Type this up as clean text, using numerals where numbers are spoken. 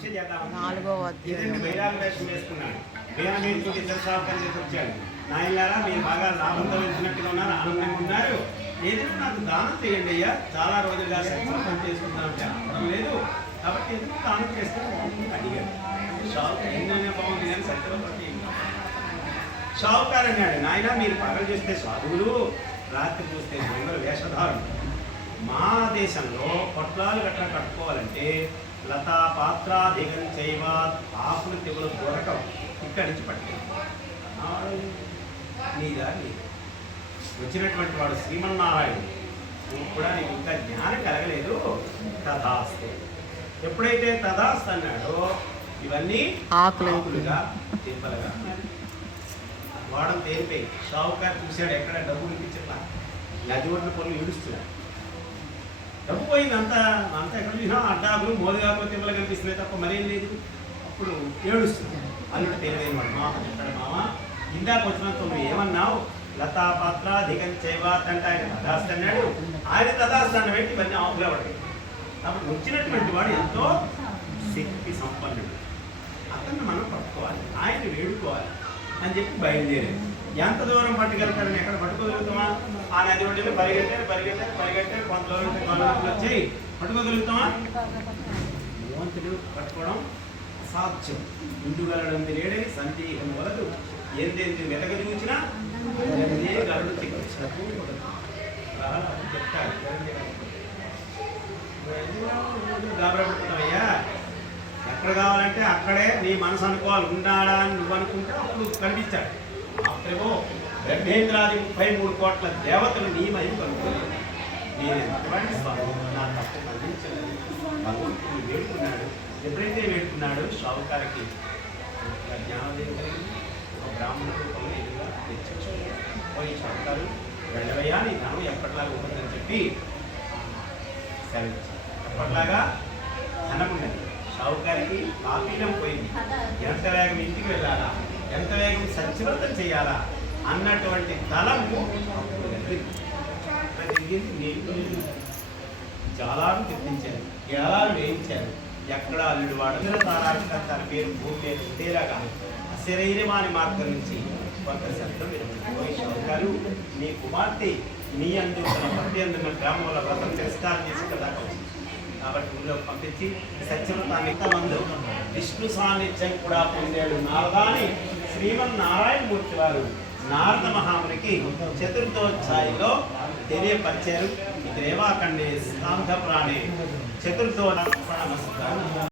4వ అధ్యాయం. నాయనలారా మీరు బాగా లాభంతో వెళ్తున్నట్టుగా ఉన్నారు, ఆనందంగా ఉన్నారు. ఏదైనా నాకు దానం చేయండి అయ్యా, చాలా రోజులుగా పని చేసుకుంటున్నాం చెప్పడం లేదు కాబట్టి ఎందుకు దానం చేస్తే అడిగాడు. షావుకారు బాగుంది కానీ సత్యవతి షావుకారు అన్నాడు, నాయన మీరు పగలు చూస్తే సాధువులు, రాత్రి చూస్తే దొంగలు వేషధారులు. మా దేశంలో పొట్లాలు గట్రా కట్టుకోవాలంటే లతా పాత్రాధికం చేయవ ఆకులు తెగులు దొరకవు, ఇక్కడి నుంచి పట్టుకెళ్ళి నీదా నీది వచ్చినటువంటి వాడు శ్రీమన్నారాయణుడు. నువ్వు కూడా నీకు ఇంకా జ్ఞానం కలగలేదు, తథాస్తు. ఎప్పుడైతే తథాస్తు అన్నాడో ఇవన్నీ ఆకులుగా తిప్పలుగా వాడని తేలిపోయి షావుకారు చూశాడు, ఎక్కడ డబ్బు ఇప్పించట్లా, నది ఒడ్ల పనులు ఏడుస్తున్నాడు. డబ్బు పోయింది అంతా ఎక్కడ చూసినా అడ్డాకులు మోదుగాకులు తిప్పలు కనిపిస్తున్నాయి తప్ప మరేం లేదు. అప్పుడు ఏడుస్తుంది. అల్లుడు తెలియని వాడు మామ చెప్పాడు, మామ ఇందాక వచ్చినంత నువ్వు ఏమన్నావు, లతా పాత్ర దిగం చేయవాత్ అంటే ఆయన తదాస్తు అన్నాడు. ఆయన తదాస్తు అన్న పెట్టి ఇవన్నీ ఆకులే పడ్డాయి. అప్పుడు వచ్చినటువంటి వాడు ఎంతో శక్తి సంపన్నుడు, అతన్ని మనం పట్టుకోవాలి, ఆయన వేడుకోవాలి అని చెప్పి బయలుదేరాడు. ఎంత దూరం పట్టుకెళ్తారని ఎక్కడ పట్టుకోగలుగుతామా? ఆ నది ఒడ్డులో పరిగెట్టారు కొంత దూరం వచ్చాయి, పట్టుకోగలుగుతామా? మోంతులు పట్టుకోవడం అసాధ్యం. ఇందుగలడం లేడని సందేహం వలదు, ఏందేంది వెతక చూసినా అదే గరుడు చికిత్సకు చెప్తారు. గాబరపడుతున్నావయ్యా, ఎక్కడ కావాలంటే అక్కడే నీ మనసు అనుకోవాలి. ఉన్నాడా అని నువ్వు అనుకుంటే అప్పుడు కనిపించాడు. అప్పుడేమో బ్రహ్మేంద్రాది 33 కోట్ల దేవతలు నీ మహిమ కనుక్కోలేదు. నేను ఎంతమంది స్వామి నా తప్పు కనిపించలేదు. భగవంతుడు వేడుకున్నాడు. ఎప్పుడైతే వేడుకున్నాడు షావుకారికి జ్ఞానోదయం కలిగింది. ఒక బ్రాహ్మణుడు ఎదురుగా తెచ్చి పోయి షావుకారు వెళ్ళవయ్యా, నీ ధనం ఎప్పటిలాగా ఉంటుందని చెప్పి సెలవిచ్చారు. ఎప్పటిలాగా ధనం ఉన్నది. షావుకారికి పాపీలం పోయింది. ఎంత వేగం ఇంటికి వెళ్ళాలా, ఎంత వేగం సత్యవ్రతం చేయాలా అన్నటువంటి తలము అప్పుడు జరిగింది. నీళ్ళు జాలాలు తెప్పించారు, గేలాలు వేయించారు. ఎక్కడ అల్లుడు వాడు తారాక తన పేరు భూమి మీద ఉండేలాగా అశరీరమాని మార్గం నుంచి కొంత శబ్దం వినబడింది. షావుకారు నీ కుమార్తె నీ అందుకున్న పట్టి అందుకున్న గ్రామంలో వ్రతం తిరస్కారం చేసి కదా వచ్చింది కాబట్టి ఊళ్ళో పంపించి సత్యవ్రతాన్ని మందు విష్ణు సాన్నిధ్యం కూడా పొందాడు నారదాని శ్రీమన్నారాయణమూర్తి వారు నారద మహామునికి చతుర్థోధ్యాయంలో తెలియపరిచారు. ఇది రేవాఖండే స్కాంధ ప్రాణే చతుర్థోధ్యాయ.